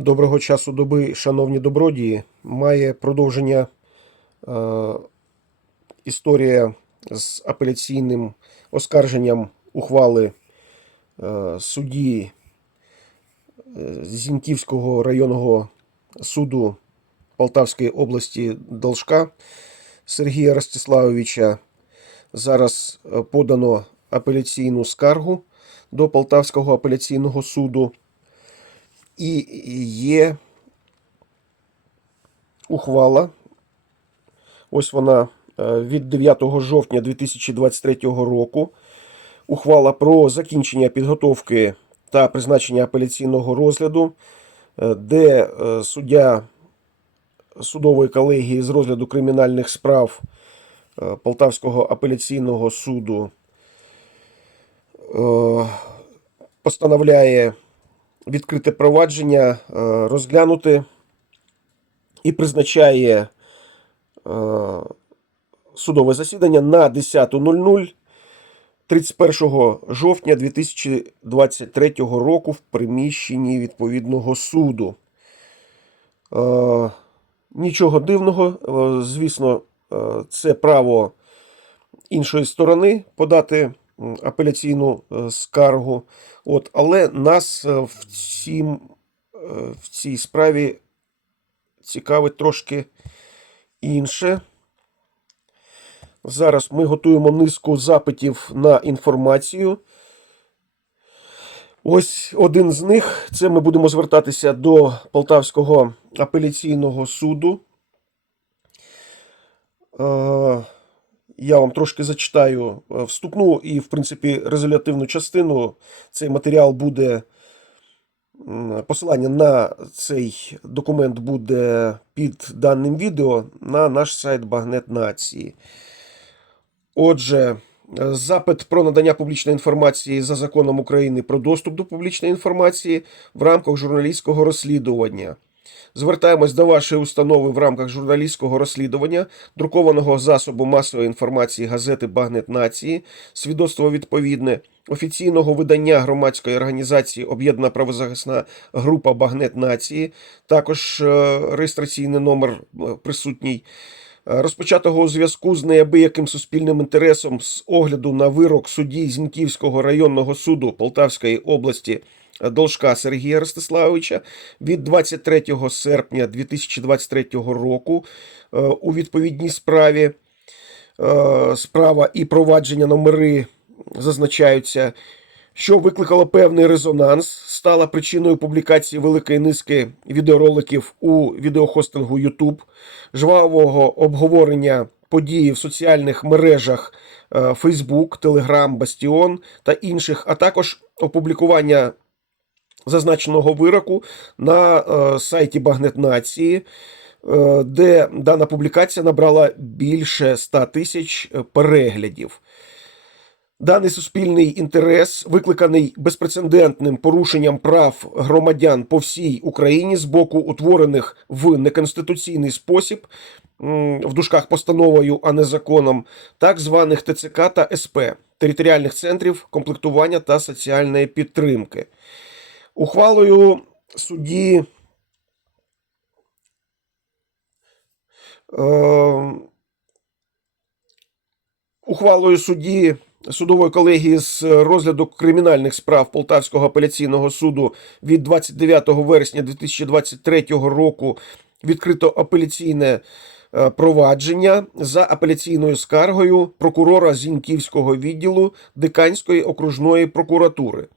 Доброго часу доби, шановні добродії. Має продовження е, історія з апеляційним оскарженням ухвали е, судді е, Зіньківського районного суду Полтавської області Должка Сергія Ростиславовича. Зараз е, подано апеляційну скаргу до Полтавського апеляційного суду. І є ухвала. Ось вона е, від 9 жовтня 2023 року. Ухвала про закінчення підготовки та призначення апеляційного розгляду, е, де е, суддя судової колегії з розгляду кримінальних справ Полтавського апеляційного суду постановляє відкрите провадження е, розглянути і призначає е, судове засідання на 10.00 31 жовтня 2023 року в приміщенні відповідного суду. Е, Нічого дивного, звісно, це право іншої сторони подати апеляційну е, скаргу. От, але нас е, в, цім, е, в цій справі цікавить трошки інше. Зараз ми готуємо низку запитів на інформацію. Ось один з них. Це ми будемо звертатися до Полтавського апеляційного суду. Я вам трошки зачитаю е, вступну і, в принципі, резолютивну частину. Цей матеріал буде. Посилання на цей документ буде під даним відео на наш сайт Багнет Нації. Отже, е, запит про надання публічної інформації за законом України про доступ до публічної інформації в рамках журналістського розслідування. Звертаємось до вашої установи в рамках журналістського розслідування, друкованого засобу масової інформації газети Багнет Нації, свідоцтво відповідне, офіційного видання громадської організації Об'єднана правозахисна група Багнет Нації, також е, реєстраційний номер е, присутній. Е, Розпочатого у зв'язку з неабияким суспільним інтересом з огляду на вирок судді Зіньківського районного суду Полтавської області Должка Сергія Ростиславовича від 23 серпня 2023 року е, у відповідній справі. Е, справа і провадження номери зазначаються, що викликало певний резонанс, стала причиною публікації великої низки відеороликів у відеохостингу YouTube, жвавого обговорення події в соціальних мережах е, Facebook, Telegram, Bastion та інших, а також опублікування зазначеного вироку на е, сайті Багнет Нації, е, де дана публікація набрала більше 100 тисяч е, переглядів. Даний суспільний інтерес викликаний безпрецедентним порушенням прав громадян по всій Україні з боку утворених в неконституційний спосіб в дужках постановою, а не законом, так званих ТЦК та СП територіальних центрів комплектування та соціальної підтримки. Ухвалою судді е, ухвалою судді судової колегії з розгляду кримінальних справ Полтавського апеляційного суду від 29 вересня 2023 року відкрито апеляційне е, провадження за апеляційною скаргою прокурора Зіньківського відділу Диканської окружної прокуратури.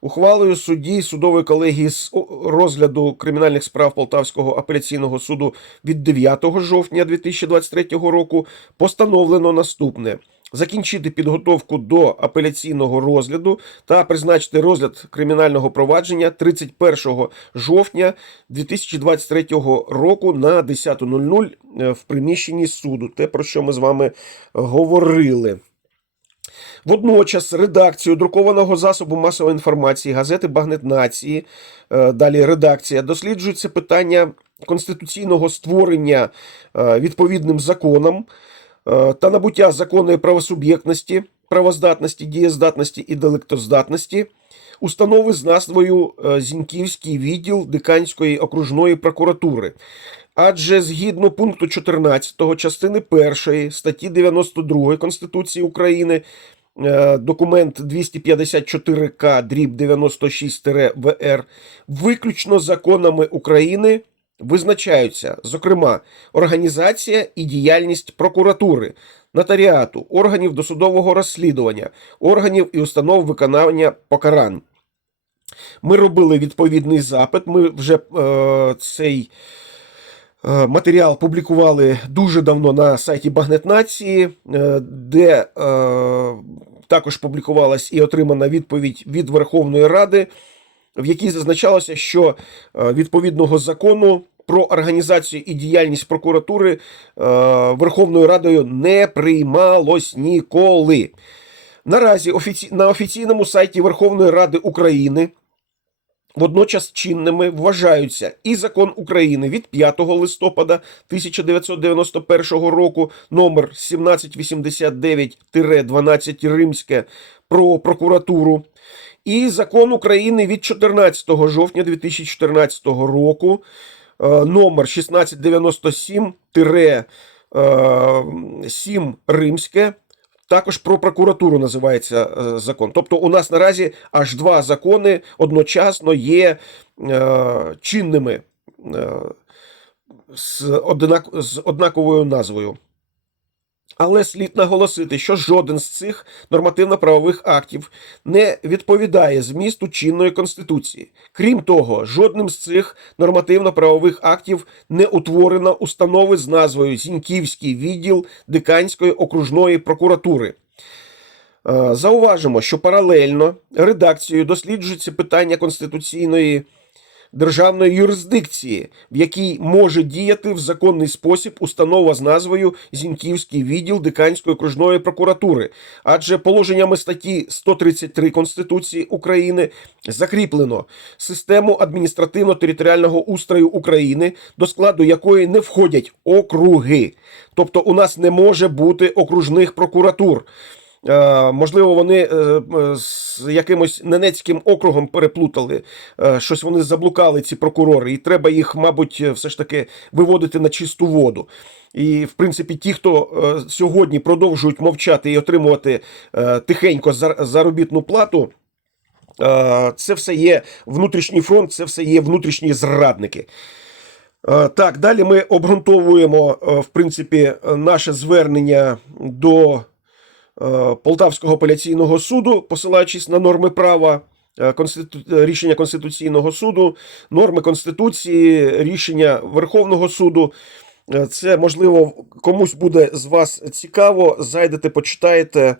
Ухвалою судді судової колегії з розгляду кримінальних справ Полтавського апеляційного суду від 9 жовтня 2023 року постановлено наступне: закінчити підготовку до апеляційного розгляду та призначити розгляд кримінального провадження 31 жовтня 2023 року на 10.00 е, в приміщенні суду. Те, про що ми з вами говорили. Водночас редакцію друкованого засобу масової інформації газети Багнет Нації, е, далі редакція, досліджується питання конституційного створення е, відповідним законом е, та набуття законної правосуб'єктності правоздатності, дієздатності і делектоздатності установи з назвою е, Зіньківський відділ Диканської окружної прокуратури. Адже згідно пункту 14 частини 1 статті 92 Конституції України е, документ 254К дріб 96-ВР виключно законами України визначаються, зокрема, організація і діяльність прокуратури, нотаріату, органів досудового розслідування, органів і установ виконання покарань. Ми робили відповідний запит. Ми вже е, цей е, матеріал публікували дуже давно на сайті Багнет Нації, е, де е, також публікувалась і отримана відповідь від Верховної Ради, в якій зазначалося, що е, відповідного закону про організацію і діяльність прокуратури е, Верховною Радою не приймалось ніколи. Наразі на офіційному сайті Верховної Ради України водночас чинними вважаються і закон України від 5 листопада 1991 року номер 1789-12 Римське про прокуратуру, і закон України від 14 жовтня 2014 року е, номер 1697-7 Римське також про прокуратуру називається е, закон. Тобто, у нас наразі аж два закони одночасно є е, чинними е, з однаковою назвою. Але слід наголосити, що жоден з цих нормативно-правових актів не відповідає змісту чинної конституції. Крім того, жодним з цих нормативно-правових актів не утворено установи з назвою Зіньківський відділ Диканської окружної прокуратури. Е, Зауважимо, що паралельно редакцією досліджується питання конституційної державної юрисдикції, в якій може діяти в законний спосіб установа з назвою Зіньківський відділ Диканської окружної прокуратури, адже положеннями статті 133 Конституції України закріплено систему адміністративно-територіального устрою України, до складу якої не входять округи. Тобто, у нас не може бути окружних прокуратур. Е, Можливо, вони е, е, з якимось ненецьким округом переплутали. Щось вони заблукали, ці прокурори, і треба їх, мабуть, все ж таки виводити на чисту воду. І, в принципі, ті, хто сьогодні продовжують мовчати і отримувати тихенько заробітну плату. Це все є внутрішній фронт, це все є внутрішні зрадники. Так, далі ми обґрунтовуємо, в принципі, наше звернення до Полтавського апеляційного суду, посилаючись на норми права, е, е, рішення Конституційного суду, норми Конституції, рішення Верховного суду. Е, Це, можливо, комусь буде з вас цікаво. Зайдете, почитаєте.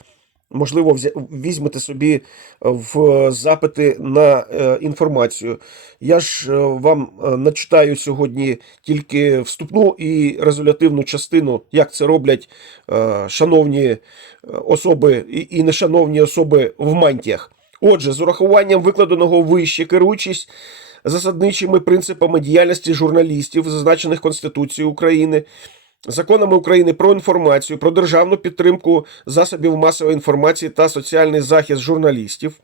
Можливо, візьмете собі в запити на е, інформацію. Я ж е, вам е, начитаю сьогодні тільки вступну і резолютивну частину, як це роблять е, шановні е, особи і нешановні особи в мантіях. Отже, з урахуванням викладеного вище, керуючись засадничими принципами діяльності журналістів, зазначених Конституцією України, законами України про інформацію, про державну підтримку засобів масової інформації та соціальний захист журналістів.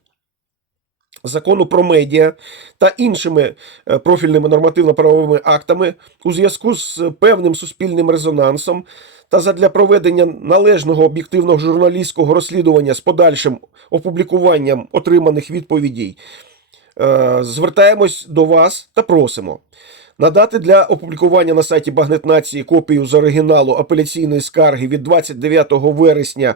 Закону про медіа та іншими е, профільними нормативно-правовими актами у зв'язку з певним суспільним резонансом та задля проведення належного об'єктивного журналістського розслідування з подальшим опублікуванням отриманих відповідей, е, звертаємось до вас та просимо надати для опублікування на сайті Багнет Нації копію з оригіналу апеляційної скарги від 29 вересня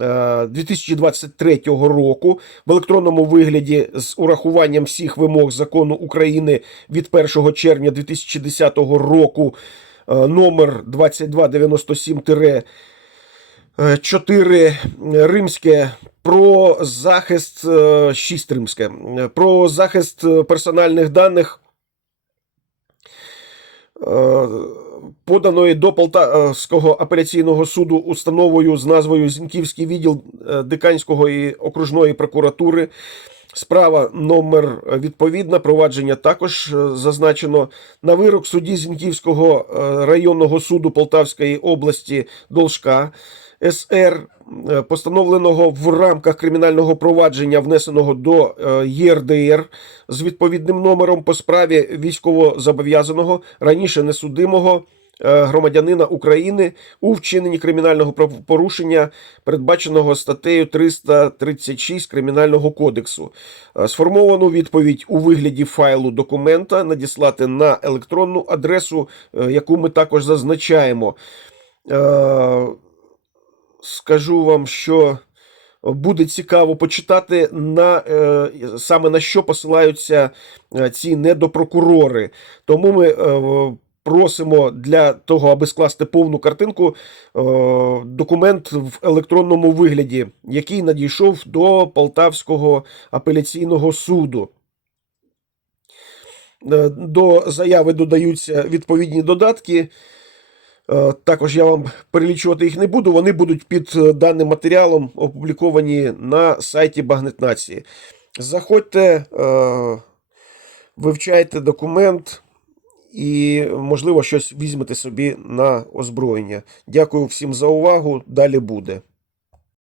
е, 2023 року в електронному вигляді з урахуванням всіх вимог закону України від 1 червня 2010 року е, номер 2297 4 римське про захист 6 римське е, про захист е, персональних даних е, поданої до Полтавського апеляційного суду установою з назвою Зінківський відділ е, Диканського і окружної прокуратури. Справа номер відповідна, провадження також е, зазначено на вирок судді Зінківського е, районного суду Полтавської області Должка СР, е, постановленого в рамках кримінального провадження, внесеного до е, ЄРДР з відповідним номером по справі військовозобов'язаного раніше несудимого е, громадянина України у вчиненні кримінального правопорушення, передбаченого статтею 336 Кримінального кодексу. Сформовану відповідь у вигляді файлу документа надіслати на електронну адресу, яку ми також зазначаємо. Е, Скажу вам, що буде цікаво почитати на е, саме на що посилаються е, ці недопрокурори. Тому ми е, просимо для того, аби скласти повну картинку, е, документ в електронному вигляді, який надійшов до Полтавського апеляційного суду. Е, До заяви додаються відповідні додатки. Е, Також я вам перелічувати їх не буду. Вони будуть під е, даним матеріалом опубліковані на сайті Багнетнації. Заходьте, е, вивчайте документ і, можливо, щось візьмете собі на озброєння. Дякую всім за увагу. Далі буде.